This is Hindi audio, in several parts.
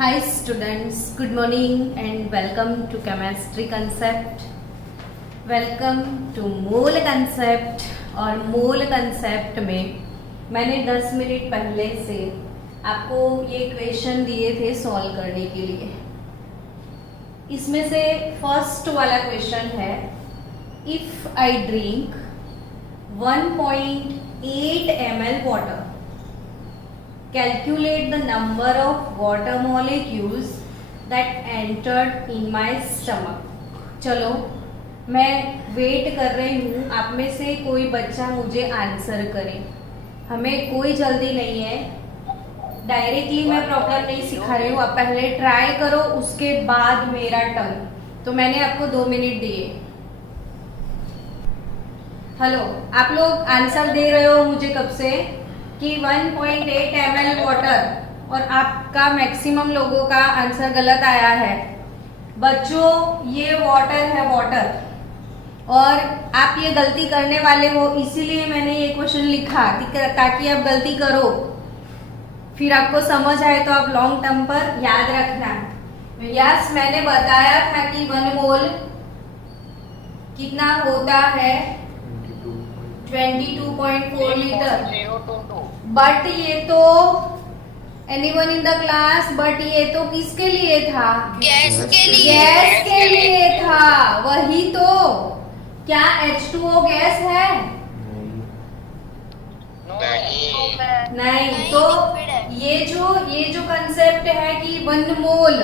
Hi students, good morning and welcome to chemistry concept. Welcome to mole concept और मोल concept में मैंने 10 मिनट पहले से आपको ये क्वेश्चन दिए थे सॉल्व करने के लिए। इसमें से फर्स्ट वाला क्वेश्चन है, if I drink 1.8 ml water, calculate the number of water molecules that entered in my stomach. चलो मैं वेट कर रही हूँ, आप में से कोई बच्चा मुझे आंसर करे। हमें कोई जल्दी नहीं है, डायरेक्टली मैं प्रॉब्लम नहीं सिखा रही हूँ। आप पहले ट्राई करो, उसके बाद मेरा टर्न। तो मैंने आपको 2 मिनट दिए। हेलो, आप लोग आंसर दे रहे हो मुझे कब से कि 1.8 ml वाटर, और आपका मैक्सिमम लोगों का आंसर गलत आया है। बच्चों, ये वाटर है, वाटर, और आप ये गलती करने वाले हो, इसीलिए मैंने ये क्वेश्चन लिखा ताकि आप गलती करो, फिर आपको समझ आए तो आप लॉन्ग टर्म पर याद रखना। यस, मैंने बताया था कि 1 मोल कितना होता है, 22.4 लीटर। बट ये तो anyone in the class, but ये तो किसके लिए था? गैस के लिए। गैस के लिए था, वही तो। क्या H2O गैस है? नहीं। तो ये जो कंसेप्ट है कि 1 मोल,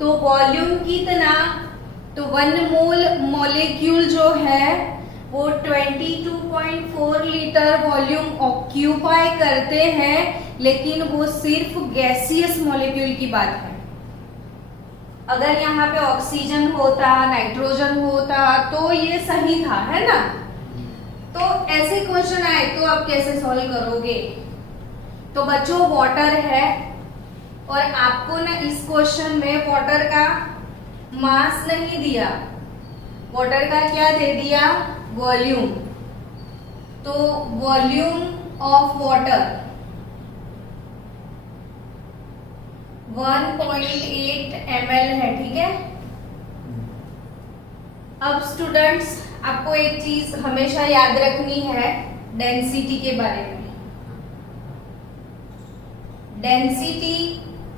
तो वॉल्यूम कितना, तो 1 मोल मॉलिक्यूल जो है वो 22.4 लीटर वॉल्यूम ऑक्यूपाई करते हैं, लेकिन वो सिर्फ गैसियस मॉलिक्यूल की बात है। अगर यहाँ पे ऑक्सीजन होता, नाइट्रोजन होता तो ये सही था, है ना? तो ऐसे क्वेश्चन आए तो आप कैसे सॉल्व करोगे? तो बच्चों, वाटर है, और आपको ना इस क्वेश्चन में वाटर का मास नहीं दिया, वाटर का क्या दे दिया? वॉल्यूम। तो वॉल्यूम ऑफ वाटर 1.8 ml है, ठीक है? अब स्टूडेंट्स, आपको एक चीज हमेशा याद रखनी है डेंसिटी के बारे में। डेंसिटी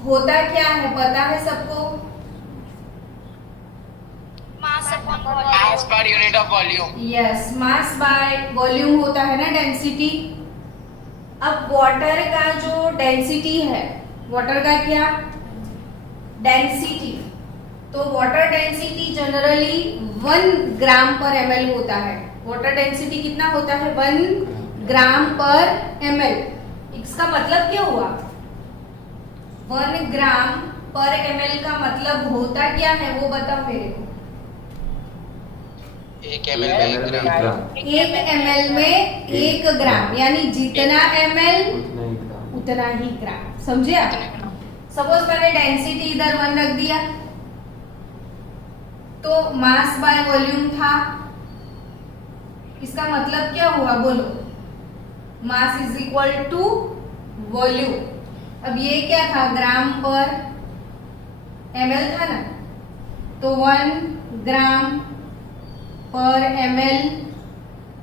होता क्या है, पता है सबको? Mass per unit of volume. Yes, mass by volume होता है ना डेंसिटी। अब वाटर का जो डेंसिटी है, वाटर का क्या डेंसिटी, तो वाटर डेंसिटी जनरली 1 ग्राम पर ml होता है। वाटर डेंसिटी कितना होता है? 1 ग्राम पर ml। इसका मतलब क्या हुआ? 1 ग्राम पर ml का मतलब होता क्या है, वो बताओ मेरे को। 1 ml में 1 ग्राम। 1 ml में 1 ग्राम, यानी जितना ml उतना ही ग्राम। समझे आप? सपोज मैंने डेंसिटी इधर 1 रख दिया, तो मास बाय वॉल्यूम था। इसका मतलब क्या हुआ, बोलो? Mass is equal to volume. अब ये क्या था? ग्राम पर ml था ना, तो 1 ग्राम पर ml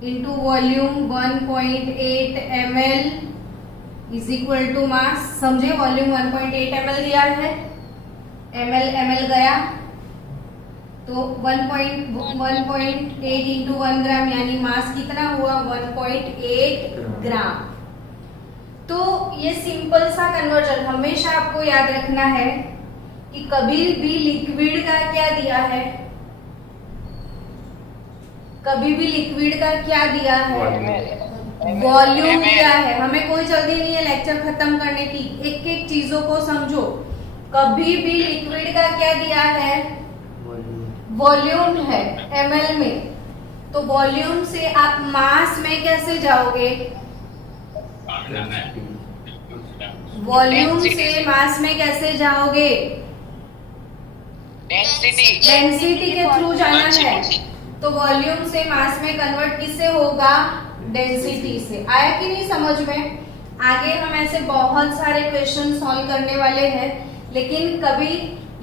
into volume 1.8 ml is equal to mass. समझे? वॉल्यूम 1.8 ml दिया है, ml गया, तो 1.8 इंटू 1 ग्राम, यानी मास कितना हुआ? 1.8 ग्राम। तो ये सिंपल सा कन्वर्जन हमेशा आपको याद रखना है कि कभी भी लिक्विड का क्या दिया है, कभी भी लिक्विड का क्या दिया है? वॉल्यूम दिया है। हमें कोई जल्दी नहीं है लेक्चर खत्म करने की, एक एक चीजों को समझो। कभी भी लिक्विड का क्या दिया है? वॉल्यूम है ml में। तो वॉल्यूम से आप मास में कैसे जाओगे? वॉल्यूम से मास में कैसे जाओगे? डेंसिटी के थ्रू जाना है। तो वॉल्यूम से मास में कन्वर्ट किससे होगा? डेंसिटी से। आया कि नहीं समझ में? आगे हम ऐसे बहुत सारे क्वेश्चन सॉल्व करने वाले हैं लेकिन कभी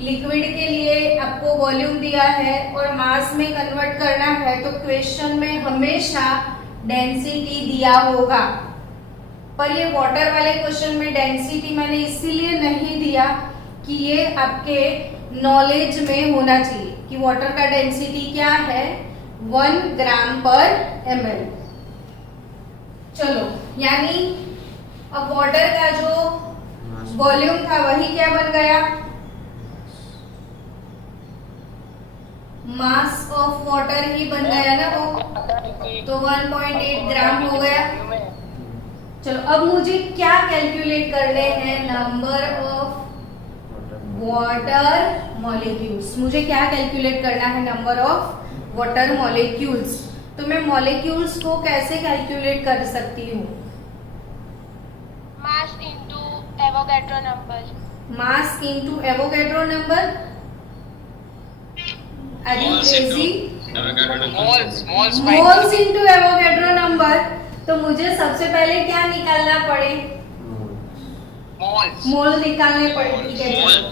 लिक्विड के लिए आपको वॉल्यूम दिया है और मास में कन्वर्ट करना है तो क्वेश्चन में हमेशा डेंसिटी दिया होगा। पर ये वाटर वाले क्वेश्चन में डेंसिटी मैंने इसीलिए नहीं दिया कि ये आपके नॉलेज में होना चाहिए कि वाटर का डेंसिटी क्या है, 1 ग्राम पर ml। चलो, यानी अब वाटर का जो वॉल्यूम था वही क्या बन गया, मास ऑफ वाटर ही बन गया ना वो, तो 1.8 ग्राम हो गया। चलो, अब मुझे क्या कैलकुलेट करने हैं, नंबर ऑफ वाटर मॉलिक्यूल्स। मुझे क्या कैलकुलेट करना है, नंबर ऑफ वाटर मॉलिक्यूल्स। तो मैं मॉलिक्यूल्स को कैसे कैलकुलेट कर सकती हूँ, mass into Avogadro number. Mass into Avogadro number. Are you crazy? Moles into Avogadro number. तो मुझे सबसे पहले क्या निकालना पड़े, मोल निकालने पड़े। ठीक है, चलो,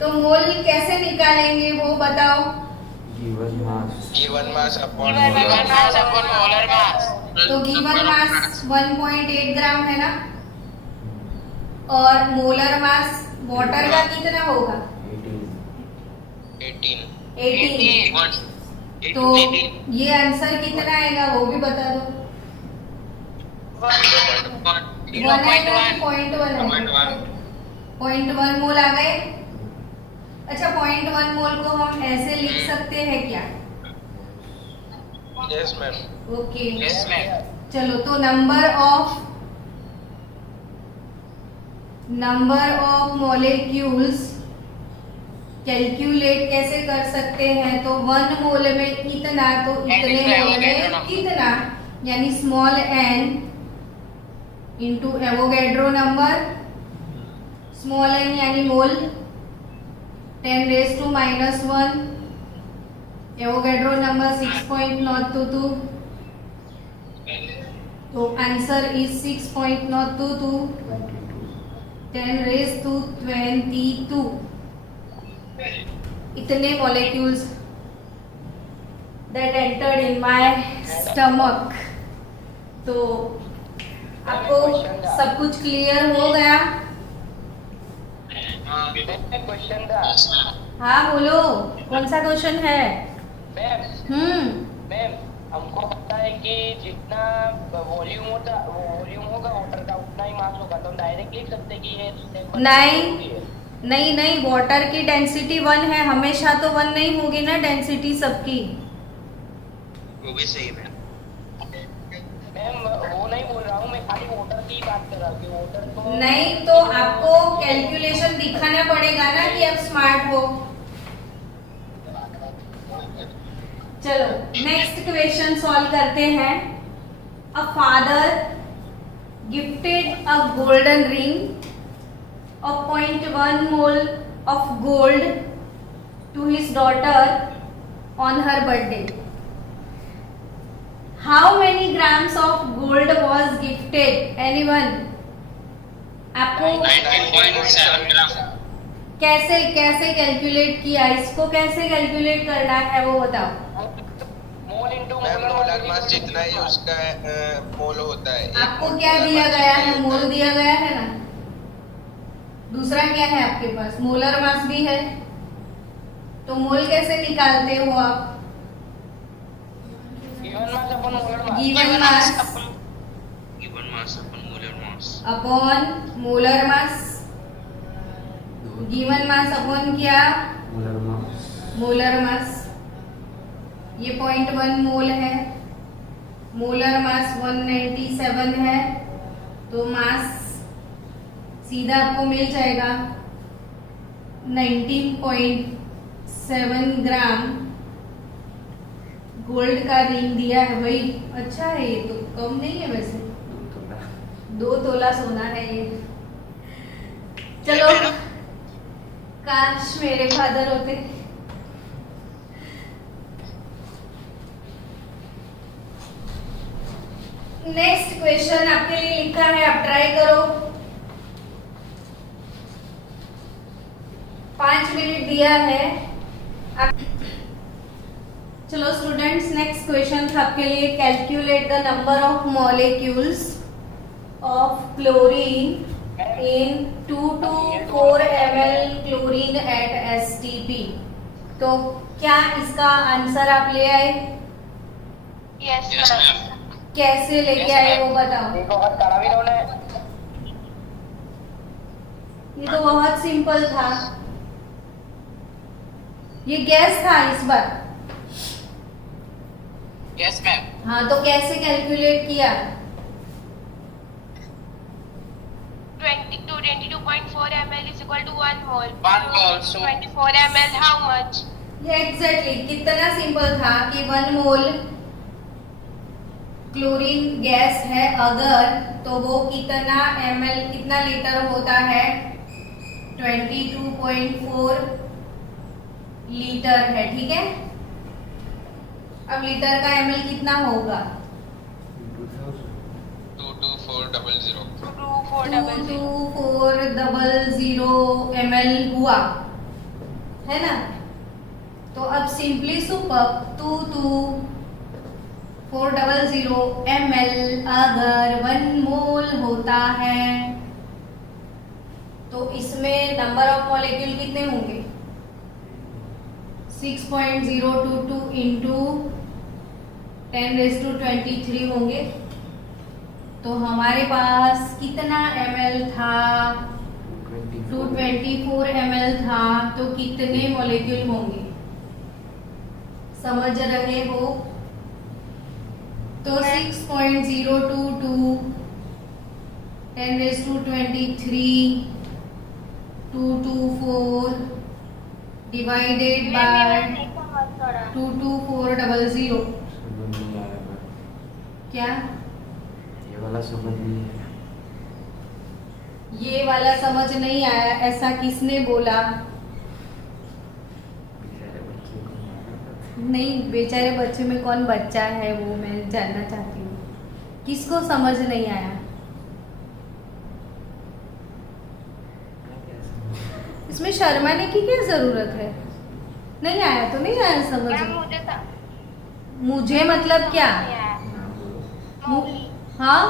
तो मोल कैसे निकालेंगे वो बताओ। Given mass upon molar mass. तो गिवन मास 1.8 ग्राम है ना, और मोलर मास वाटर का कितना होगा, 18। तो ये आंसर कितना आएगा वो भी बता दो। 1 आएगा कि 0.1 आएगा? 0.1 मोल आ गए। अच्छा, 0.1 मोल को हम ऐसे लिख सकते हैं क्या? Yes ma'am. Okay, Yes ma'am. चलो, तो नंबर ऑफ मॉलिक्यूल्स कैलकुलेट कैसे कर सकते हैं, तो 1 मोल में इतना, तो इतने मोल में कितना, यानी small n into Avogadro number, small n यानी मोल, 10⁻⁻1, एवोगैड्रो नंबर 6.022, तो आंसर इज 6.022, 10⁻22। इतने molecules that entered in my stomach. तो आपको सब कुछ क्लियर हो गया? क्वेश्चन था हाँ, बोलो, कौन सा क्वेश्चन है? मैम, हमको पता है कि जितना वॉल्यूम होगा वाटर का उतना ही मास होगा, तो हम डायरेक्ट लिख सकते हैं कि ये नहीं, वाटर की डेंसिटी 1 है, हमेशा तो 1 नहीं होगी ना डेंसिटी सबकी। वो भी सही है मैम, वो नहीं बोल रहा हूँ मैं, खाली वाटर की बात कर रहा हूँ कि वाटर को नहीं, तो आपको कैलकुलेशन दिखाना पड़ेगा ना कि आप स्मार्ट हो। चलो, नेक्स्ट क्वेश्चन सॉल्व करते हैं। A father gifted a golden ring of 0.1 mole of gold to his daughter on her birthday. How many grams of gold was gifted? Anyone? आपको 9.7 ग्राम। कैसे कैलकुलेट किया, इसको कैसे कैलकुलेट करना है वो बताओ। मोल इनटू मैम मोलर मास जितना ही उसका मोल होता है। आपको क्या दिया गया है, मोल दिया गया है ना, दूसरा क्या है आपके पास, मोलर मास भी है। तो मोल कैसे निकालते हो आप, given mass upon molar mass, given mass upon molar mass upon molar mass, given mass upon क्या, मोलर मास। ये 0.1 मोल है, मोलर मास 197 है, तो मास सीधा आपको मिल जाएगा 19.7 ग्राम। गोल्ड का रिंग दिया है भाई, अच्छा है, ये तो कम नहीं है वैसे, 2 तोला सोना है ये। चलो, काश मेरे फादर होते। नेक्स्ट क्वेश्चन आपके लिए लिखा है, आप ट्राई करो। 5 मिनट दिया है। चलो स्टूडेंट्स, नेक्स्ट क्वेश्चन था आपके लिए, calculate the number of molecules of chlorine in 2 to 4 ml chlorine at STP। तो क्या इसका आंसर आप ले आए? Yes, Yes, ma'am. ma'am. कैसे लेके Yes, आए ma'am. वो बताओ। देखो बहुत कड़ा भी होना है। ये तो बहुत सिंपल था, ये गैस था इस बार। Yes, ma'am. हाँ, तो कैसे कैलकुलेट किया? 22.4 ml is equal to 1 mole. 1 mole, so- 24 ml, how much? ये एग्जैक्टली कितना सिंपल था कि 1 मोल क्लोरीन गैस है अगर, तो वो कितना ml कितना लीटर होता है? 22.4 लीटर है, ठीक है। अब लीटर का ml कितना होगा? 22400. 2400. 22400 ml हुआ है ना। तो अब सिंपली सुपर 22400 ml अगर 1 मोल होता है तो इसमें नंबर ऑफ मॉलिक्यूल कितने होंगे? 6.022 इंटू 10⁻23 होंगे। तो हमारे पास कितना ml था? 224 ml था, तो कितने मॉलिक्यूल होंगे? समझ रहे हो? तो 6.022 10⁻23 224 डिवाइडेड बाय 22400 क्या? ये वाला समझ नहीं है। ये वाला समझ नहीं आया, ऐसा किसने बोला? बेचारे बच्चे को मारना पड़ता नहीं, बेचारे बच्चे में कौन बच्चा है वो मैं जानना चाहती हूँ। किसको समझ नहीं आया? है। मैं क्या समझ। इसमें शर्माने की क्या जरूरत है? नहीं आया तो नहीं आया समझ मैम में। मुझे मुझे मतलब क्या? नाम बोलो। मौली हाँ,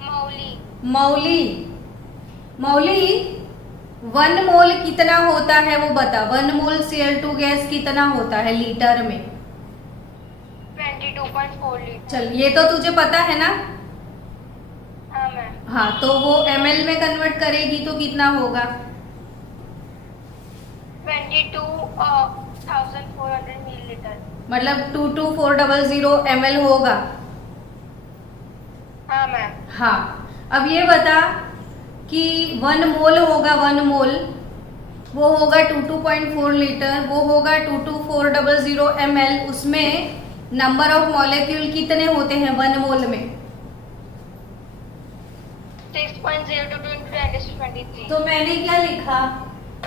मौली मौली। मौली 1 मोल कितना होता है वो बता। 1 मोल Cl2 गैस कितना होता है लीटर में? 22.4 लीटर। चल, ये तो तुझे पता है ना। हाँ मैम। हाँ, तो वो ml में कन्वर्ट करेगी तो कितना होगा? 22,400 मिलीलीटर। मतलब 22400 ml होगा। हाँ मैम। हाँ, अब ये बता कि 1 मोल होगा, 1 मोल वो होगा 22.4 लीटर, वो होगा 22400 ml। उसमें नंबर ऑफ मॉलिक्यूल कितने होते हैं 1 मोल में? 6.022 into 10⁻23। तो मैंने क्या लिखा?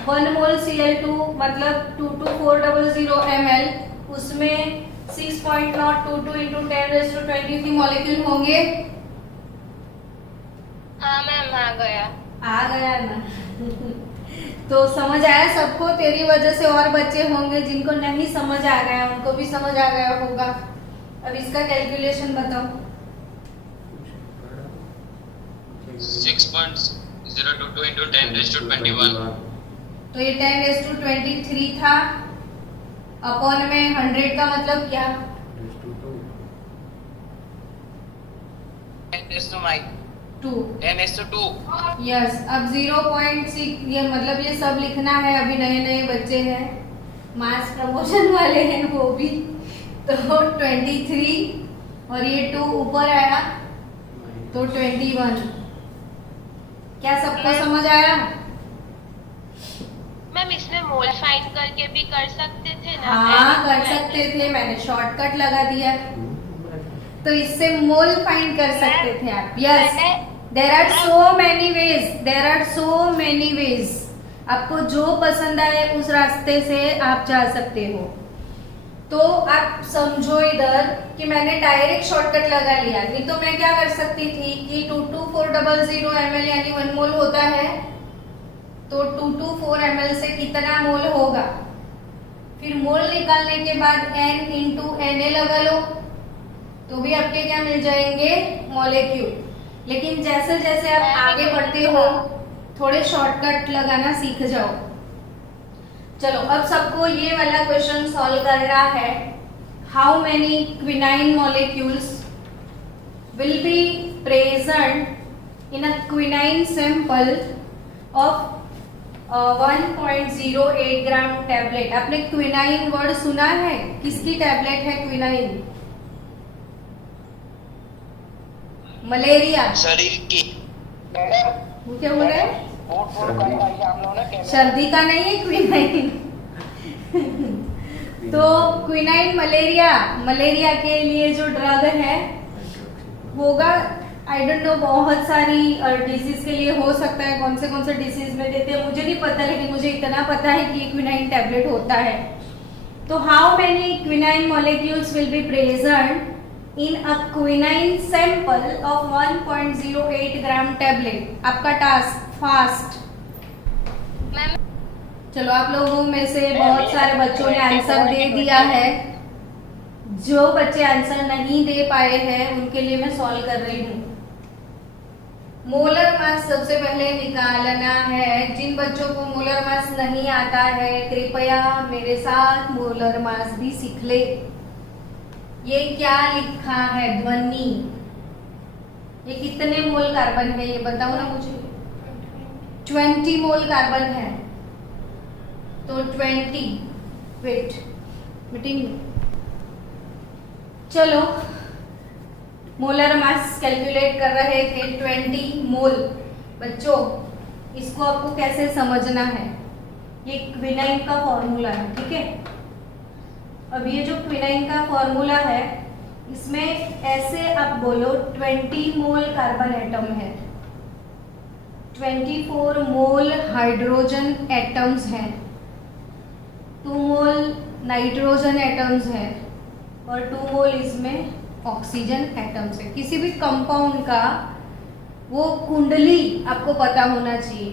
1 मोल Cl2 मतलब 22400 ml, उसमें 6.022 into 10⁻23 मॉलिक्यूल होंगे। हाँ मैम, आ गया। आ गया ना। तो समझ आया सबको? तेरी वजह से और बच्चे होंगे जिनको नहीं समझ आ गया, उनको भी समझ आ गया होगा। अब इसका कैलकुलेशन बताओ। 6.022 into 10⁻21. तो ये 10⁻23 था, अपॉन में 100 का मतलब क्या? 2। 10:2. यस, अब 0.6 ये मतलब ये सब लिखना है। अभी नए नए बच्चे हैं, मास प्रमोशन वाले हैं वो भी। तो 23 और ये 2 ऊपर आया तो 21। क्या सबको समझ आया? मैम, इसमें मोल फाइंड करके भी कर सकते थे ना? हाँ, कर सकते थे, मैंने शॉर्टकट लगा दिया। तो इससे मोल फाइंड कर सकते थे आप। Yes, there are so many ways, there are so many ways. आपको जो पसंद आए उस रास्ते से आप जा सकते हो। तो आप समझो इधर कि मैंने डायरेक्ट शॉर्टकट लगा लिया, नहीं तो मैं क्या कर सकती थी कि 22400 ml यानी 1 मोल होता है तो 224 ml से कितना मोल होगा। फिर मोल निकालने के बाद n इंटू Na लगा लो तो भी आपके क्या मिल जाएंगे, मॉलिक्यूल। लेकिन जैसे जैसे आप आगे बढ़ते हो थोड़े शॉर्टकट लगाना सीख जाओ। चलो अब सबको ये वाला क्वेश्चन सॉल्व करना है। How many quinine molecules will be present in a quinine sample of 1.08 gram tablet. आपने क्विनाइन वर्ड सुना है? किसकी टैबलेट है क्विनाइन? मलेरिया, शरीर की। मैडम वो क्या बोल रहे हैं? बोर्ड का एग्जाम लो ना कैमरा। सर्दी का नहीं है क्विनाइन। तो क्विनाइन मलेरिया के लिए जो ड्रग है होगा, आई डोंट नो, बहुत सारी डिसीज के लिए हो सकता है। कौन से डिसीज में देते हैं मुझे नहीं पता, लेकिन मुझे इतना पता है कि क्विनाइन टैबलेट होता है। तो how many quinine molecules will be present in a quinine sample of 1.08 gram tablet. आपका टास्क फास्ट। मैम चलो आप लोगों में से बहुत सारे बच्चों ने आंसर दे दिया है। जो बच्चे आंसर नहीं दे पाए हैं उनके लिए मैं सॉल्व कर रही हूँ। मोलर मास सबसे पहले निकालना है। जिन बच्चों को मोलर मास नहीं आता है कृपया मेरे साथ मोलर मास भी सीख ले। ये क्या लिखा है? ध्वनि। ये कितने मोल कार्बन है ये बताओ ना मुझे। 20 मोल कार्बन है तो 20 वेट मीटिंग। चलो मोलर मास कैलकुलेट कर रहे थे 20 मोल। बच्चों इसको आपको कैसे समझना है? ये क्विनाइन का फॉर्मूला है, ठीक है। अब ये जो क्विनाइन का फॉर्मूला है इसमें ऐसे आप बोलो 20 मोल कार्बन एटम है, 24 मोल हाइड्रोजन एटम्स हैं, 2 मोल नाइट्रोजन एटम्स हैं और 2 मोल इसमें ऑक्सीजन एटम्स है। किसी भी कंपाउंड का वो कुंडली आपको पता होना चाहिए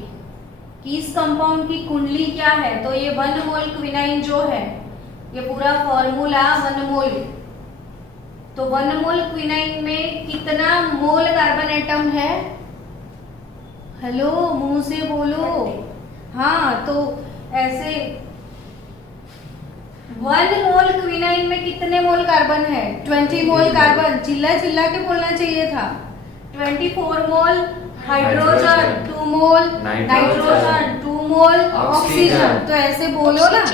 कि इस कंपाउंड की कुंडली क्या है। तो ये 1 मोल क्विनाइन जो है, ये पूरा फॉर्मूला 1 मोल। तो 1 मोल क्विनाइन में कितना मोल कार्बन एटम है? हेलो, मुंह से बोलो। हाँ, तो ऐसे 1 मोल क्विनाइन में कितने मोल कार्बन है? 20 मोल कार्बन। चिल्ला चिल्ला के बोलना चाहिए था। 24 मोल हाइड्रोजन, 2 मोल नाइट्रोजन, 2 मोल ऑक्सीजन। तो ऐसे बोलो ना।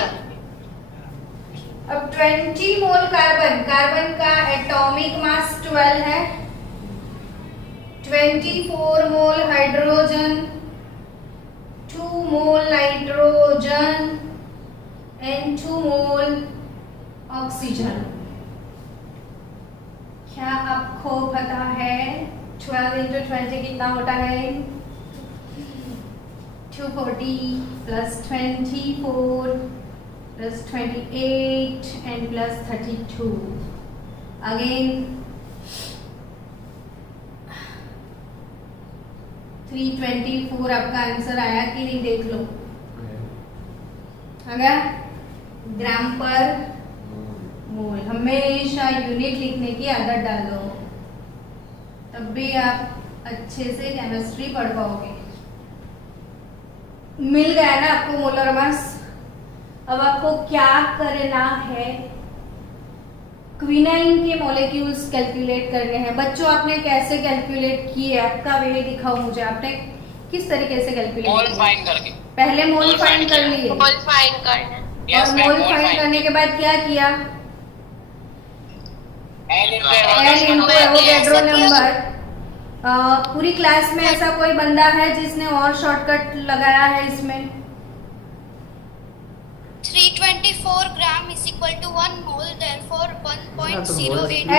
अब 20 मोल कार्बन का एटॉमिक मास 12 है। 24 मोल hydrogen, 2 mole nitrogen and 2 mole oxygen. क्या आपको पता है 12 इंटू 20 कितना होता है? 240 plus 24 plus 28 and plus 32। Again 324 आपका आंसर आया कि नहीं देख लो। आ गया? ग्राम पर मोल। हमेशा यूनिट लिखने की आदत डालो, तब भी आप अच्छे से केमिस्ट्री पढ़ पाओगे। मिल गया ना आपको मोलर मास? अब आपको क्या करना है? क्विनाइन के मॉलिक्यूल्स कैलकुलेट करने हैं। बच्चों आपने कैसे कैलकुलेट किए? आपका वे दिखाओ मुझे। आपने किस तरीके से कैलकुलेट मोल किया? फाइंड करके। पहले मोल मोल फाइंड कर लिए मोल फाइंड करना। Yes, और ma'am, मोल मोल फाइंड फाइंड करने के बाद क्या किया? L into L into Avogadro number. पूरी क्लास में ऐसा कोई बंदा है जिसने और शॉर्टकट लगाया है इसमें? 324 gram is equal to 1 mole, therefore 1.08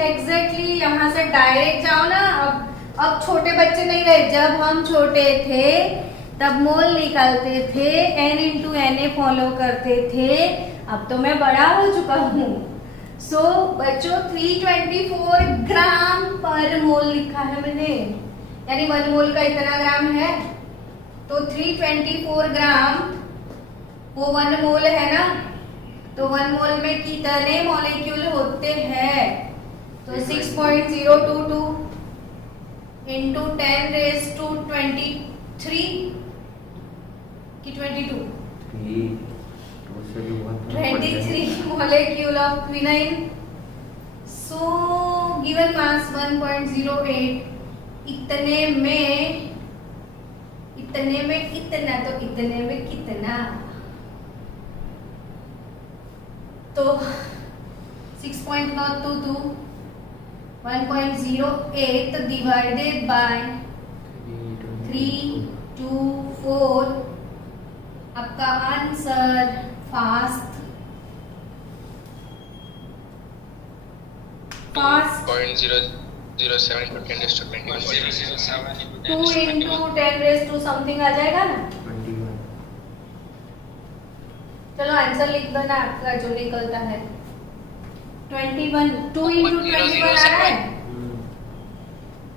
exactly यहाँ से डायरेक्ट जाओ ना। अब छोटे बच्चे नहीं रहे। जब हम छोटे थे तब मोल निकालते थे, n इंटू Na फॉलो करते थे। अब तो मैं बड़ा हो चुका हूँ। सो बच्चों 324 ग्राम पर मोल लिखा है मैंने, यानी 1 मोल का इतना ग्राम है। तो 324 ग्राम वो 1 मोल है ना, तो 1 मोल में कितने मॉलिक्यूल होते हैं? तो 6.022 इंटू 10⁻23 कि 22 23 molecule of quinine. So given mass 1.08, इतने में कितना, तो इतने में कितना, तो 6.022 1.08 divided by 324, आपका answer fast 0.007 into 10⁻21 2 into 10 something आ जाएगा ना। चलो आंसर लिख दो ना आपका जो निकलता है 21, 2 into 21 आ रहा है,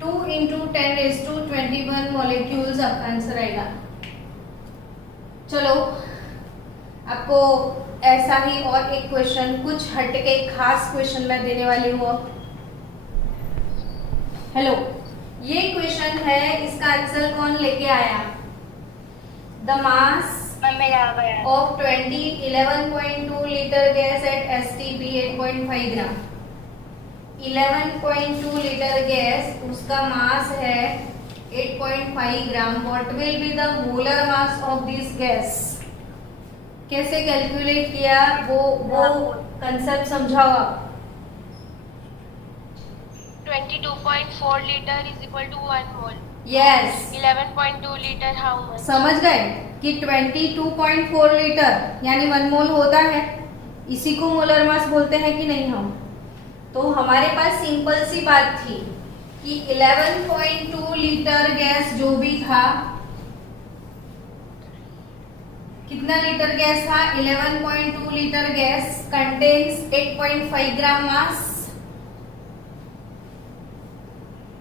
2 into 10⁻21 मॉलिक्यूल्स आपका आंसर आएगा। चलो आपको ऐसा ही और एक क्वेश्चन, कुछ हटके खास क्वेश्चन मैं देने वाली हूँ। हेलो, ये क्वेश्चन है, इसका आंसर कौन लेके आया? The mass of 11.2 liter gas at STP 8.5 gram. 11.2 litre gas, उसका मास है 8.5 gram. What will be the molar mass of this gas? कैसे कैलकुलेट किया वो कंसेप्ट समझाओ आप। 22.4 liter is equal to 1 mole. Yes, 11.2 liter how much? समझ गए कि 22.4 लीटर यानी 1 मोल होता है, इसी को मोलर मास बोलते हैं कि नहीं हम? तो हमारे पास सिंपल सी बात थी कि 11.2 लीटर गैस जो भी था, कितना लीटर गैस था? 11.2 लीटर गैस कंटेन्स 8.5 ग्राम मास।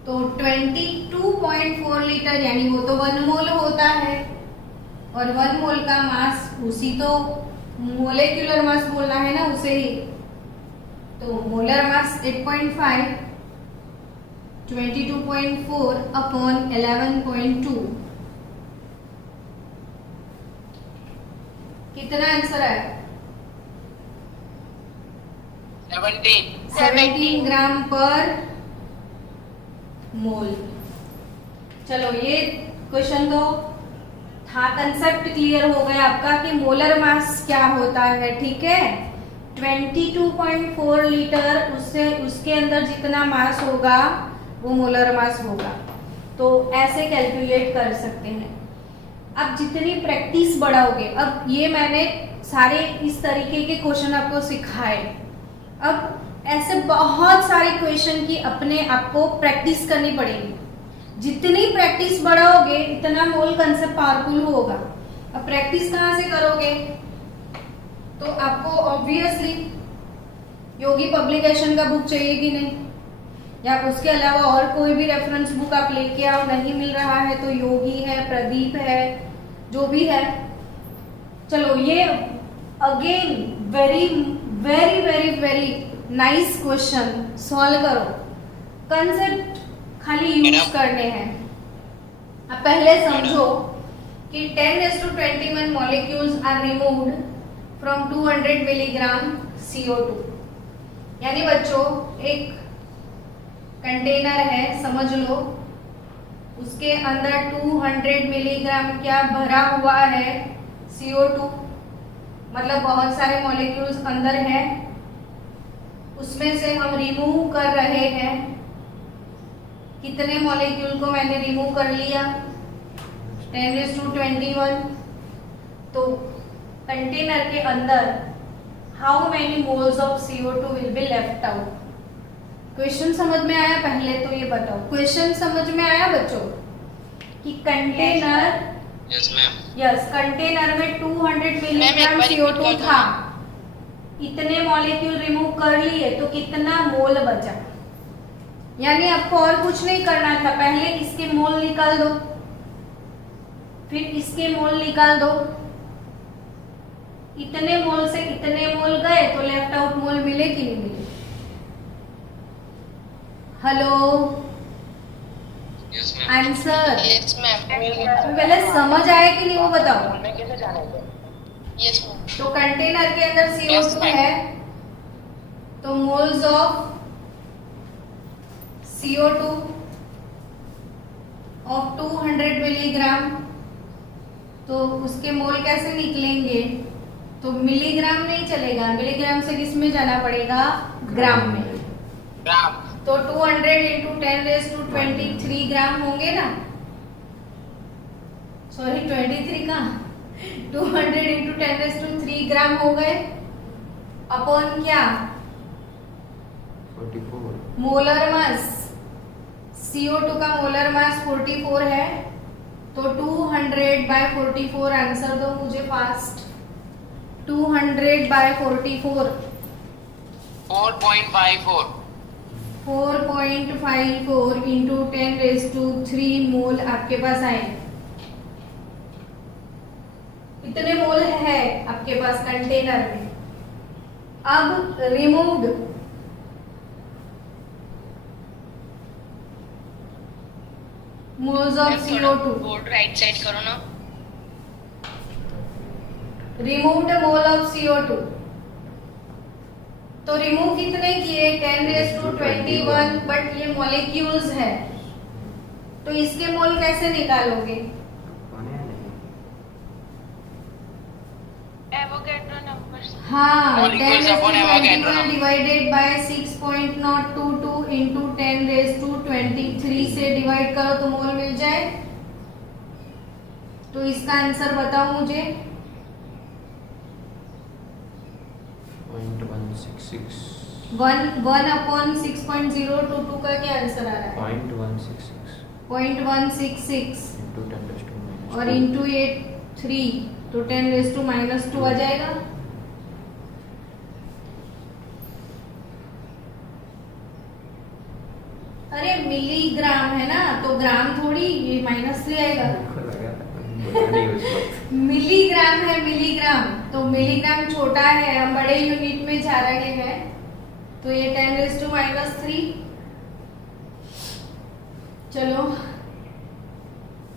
तो 22.4 लीटर यानी वो तो 1 मोल होता है, और 1 मोल का मास, उसी तो मोलेक्युलर मास बोलना है ना उसे ही। तो मोलर मास 8.5, 22.4 अपॉन 11.2, कितना आंसर आया? 17 ग्राम पर मोल। चलो ये क्वेश्चन तो था, कंसेप्ट क्लियर हो गया आपका कि मोलर मास क्या होता है, ठीक है। 22.4 लीटर, उसके अंदर जितना मास होगा वो मोलर मास होगा। तो ऐसे कैलकुलेट कर सकते हैं। अब जितनी प्रैक्टिस बढ़ाओगे, अब ये मैंने सारे इस तरीके के क्वेश्चन आपको सिखाए, अब ऐसे बहुत सारे क्वेश्चन की अपने आपको प्रैक्टिस करनी पड़ेगी। जितनी प्रैक्टिस बढ़ाओगे इतना मोल कंसेप्ट पावरफुल होगा। अब प्रैक्टिस कहाँ से करोगे? तो आपको ऑब्वियसली योगी पब्लिकेशन का बुक चाहिए कि नहीं, या उसके अलावा और कोई भी रेफरेंस बुक आप लेके आओ, नहीं मिल रहा है तो योगी है, प्रदीप है, जो भी है। चलो ये again very very very very nice question, solve करो। कंसेप्ट खाली यूज करने हैं। अब पहले समझो कि 10⁻21 molecules are removed from 200 milligram CO2। यानी बच्चों एक कंटेनर है, समझ लो, उसके अंदर 200 मिलीग्राम क्या भरा हुआ है? CO2, मतलब बहुत सारे मॉलिक्यूल्स अंदर हैं, उसमें से हम रिमूव कर रहे हैं। कितने मॉलिक्यूल को मैंने रिमूव कर लिया? 10⁻21। तो कंटेनर के अंदर how many moles of CO2 will be left out? Question समझ में आया? पहले तो ये बताओ, क्वेश्चन समझ में आया बच्चों कि कंटेनर, यस, कंटेनर में 200 मिलीग्राम CO2 था, इतने मॉलिक्यूल रिमूव कर लिए तो कितना मोल बचा? यानी आपको और कुछ नहीं करना था, पहले इसके मोल निकाल दो। फिर इसके मोल निकाल दो, इतने मोल से इतने मोल गए तो लेफ्ट आउट मोल मिले कि नहीं मिले? Hello, Yes, ma'am. Answer yes ma'am. पहले समझ आया कि नहीं वो बताओ। उनमें कैसे जानेंगे? Yes ma'am. तो कंटेनर के अंदर CO2 Yes, ma'am. है, तो moles of CO2 of 200 milligram, तो उसके मोल कैसे निकलेंगे? तो मिलीग्राम नहीं चलेगा, मिलीग्राम से किस में जाना पड़ेगा? ग्राम में। Gram. तो 200 इंटू 10⁻23 ग्राम होंगे ना, सॉरी 23 का 200 इंटू 10⁻3 ग्राम हो गए, अपॉन क्या? 44 मोलर मास। CO2 का मोलर मास 44 है, तो 200/44 आंसर दो मुझे फास्ट। 200/44 4.54. 4.54 इंटू 10⁻3 मोल आपके पास आए। इतने मोल है आपके पास कंटेनर में। अब removed moles of CO2, board right side करो ना। रिमूव्ड मोल ऑफ CO2, तो रिमूव कितने किए? 10⁻21, बट ये मॉलिक्यूल्स है, तो इसके मोल कैसे निकालोगे? कौन है नहीं? Avogadro numbers. हाँ, Molecules upon Avogadro 10⁻21 divided by 6.022 into 10⁻23 से डिवाइड करो तो मोल मिल जाए। तो इसका आंसर बताओ मुझे। 0.166 1/6.022 का क्या आंसर आ रहा है? 0.166 0.166 into 10⁻⁻². और इंटू 3 तो 10⁻² आ जाएगा। अरे मिलीग्राम है ना, तो ग्राम थोड़ी, ये -3 आएगा। को लगा था, बोला नहीं उस वक्त. मिलीग्राम है, मिलीग्राम, तो मिलीग्राम छोटा है, हम बड़े यूनिट में जा रहे हैं, तो ये 10⁻³ चलो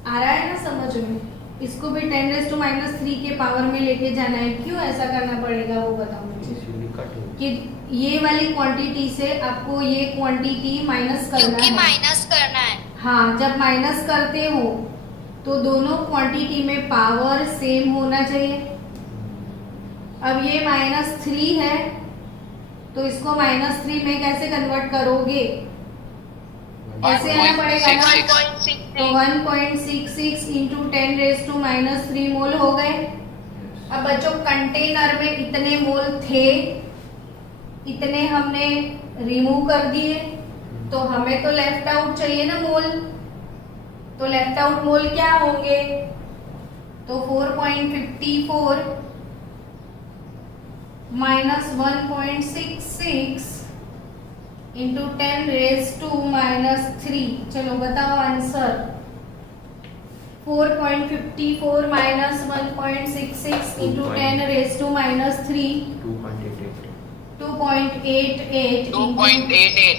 आ रहा है ना समझ में? इसको भी 10⁻³ के पावर में लेके जाना है। क्यों ऐसा करना पड़ेगा वो बताओ मुझे। इसीलिए कट हो कि ये वाली क्वांटिटी से आपको ये क्वांटिटी माइनस करना क्योंकि है। माइनस करना है। हाँ, जब माइनस करते हो तो दोनों क्वांटिटी में पावर सेम होना चाहिए। अब ये -3 है, तो इसको -3 में कैसे कन्वर्ट करोगे? कैसे आना पड़ेगा ना? 1.66. तो 1.66 इंटू 10⁻³ मोल हो गए। अब बच्चों कंटेनर में इतने मोल थे, इतने हमने रिमूव कर दिए, तो हमें तो लेफ्ट आउट चाहिए ना मोल। तो लेफ्ट आउट मोल क्या होंगे? तो 4.54 माइनस 1.66 इंटू 10⁻³ चलो बताओ आंसर। 4.54 minus 1.66 into 10⁻³ 2.88 2.88 2.88.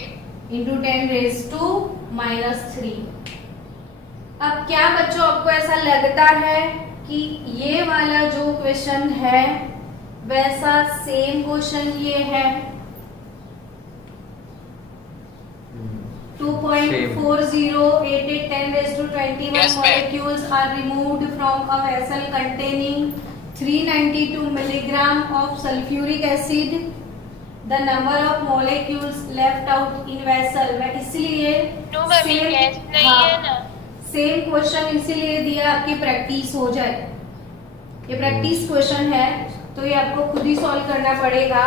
इंटू 10⁻³ अब क्या बच्चों आपको ऐसा लगता है कि ये वाला जो क्वेश्चन है वैसा सेम क्वेश्चन ये है? 2.4088 10⁻21 Yes, ma'am. molecules are removed from a vessel containing 392 milligram of sulfuric acid. The number of molecules left out in vessel में इसलिए नो मम्मी same- गैस नहीं हाँ, है ना। सेम क्वेश्चन इसीलिए दिया आपकी प्रैक्टिस हो जाए। ये प्रैक्टिस क्वेश्चन है, तो ये आपको खुद ही सॉल्व करना पड़ेगा।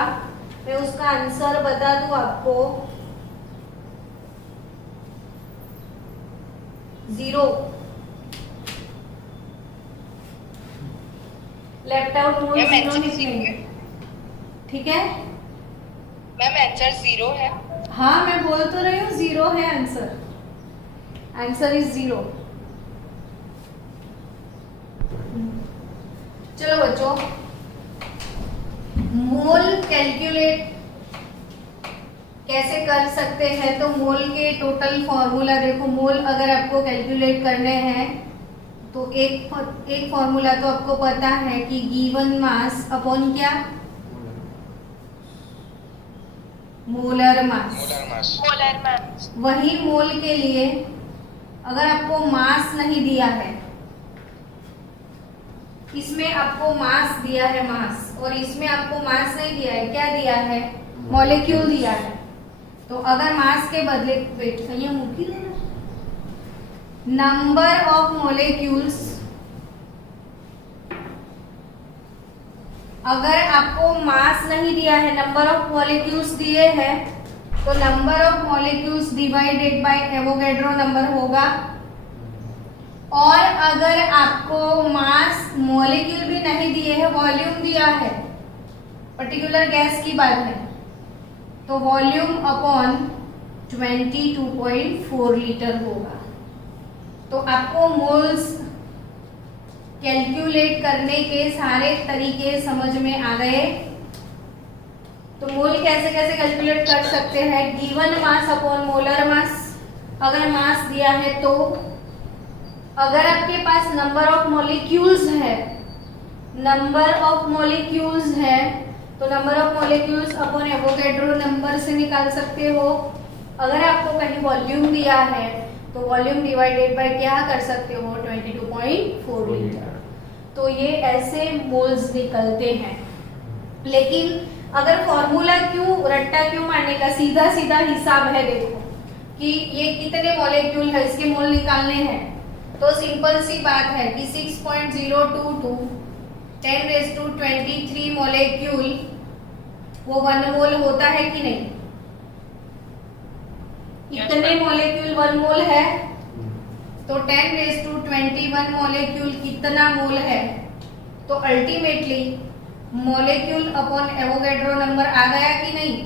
मैं उसका आंसर बता दूं आपको। 0 left out mole ma'am, 0 answer निकलेंगे। ठीक है, मैम आंसर 0 है। हाँ मैं बोल तो रही हूँ 0 है आंसर। Answer is 0। बच्चों, मोल कैलकुलेट कैसे कर सकते हैं? तो मोल के टोटल फॉर्मूला देखो, मोल अगर आपको कैलकुलेट करने हैं तो एक फॉर्मूला तो आपको पता है कि गिवन मास अपॉन क्या? मोलर मास। Molar mass. वही मोल के लिए अगर आपको मास नहीं दिया है, इसमें आपको मास दिया है मास, और इसमें आपको मास नहीं दिया है, क्या दिया है? मॉलिक्यूल दिया है। तो अगर मास के बदले वेट ये मूकी लेना, नंबर ऑफ मॉलिक्यूल्स, अगर आपको मास नहीं दिया है, नंबर ऑफ मॉलिक्यूल्स दिए हैं, तो number of molecules divided by Avogadro number होगा। और अगर आपको मास मॉलिक्यूल भी नहीं दिए है, वॉल्यूम दिया है, पर्टिकुलर गैस की बात है, तो वॉल्यूम अपॉन 22.4 लीटर होगा। तो आपको मोल्स कैलकुलेट करने के सारे तरीके समझ में आ गए। तो मोल कैसे कैसे कैलकुलेट कर सकते हैं? गिवन मास अपॉन मोलर मास, अगर मास दिया है तो। अगर आपके पास नंबर ऑफ मॉलिक्यूल्स है, नंबर ऑफ मॉलिक्यूल्स है, तो number of molecules upon Avogadro number से निकाल सकते हो। अगर आपको कहीं वॉल्यूम दिया है तो वॉल्यूम डिवाइडेड बाय क्या कर सकते हो? 22.4 लीटर। तो ये ऐसे मोल्स निकलते हैं। लेकिन अगर फॉर्मूला क्यों रट्टा क्यों मारने का, सीधा सीधा हिसाब है। देखो कि ये कितने मॉलिक्यूल है, इसके मोल निकालने हैं, तो सिंपल सी बात है कि 6.022 10⁻23 मॉलिक्यूल वो 1 मोल होता है कि नहीं? इतने मॉलिक्यूल 1 मोल है, तो 10⁻21 मॉलिक्यूल कितना मोल है? तो ultimately molecule upon Avogadro number आ गया कि नहीं?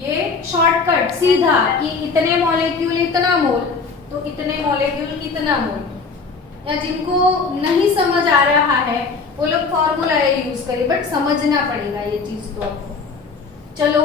ये शॉर्टकट सीधा कि इतने मॉलिक्यूल इतना मोल, तो इतने मॉलिक्यूल कितना मोल। या जिनको नहीं समझ आ रहा है वो लोग फॉर्मूला यूज करें, बट समझना पड़ेगा ये चीज तो आपको। चलो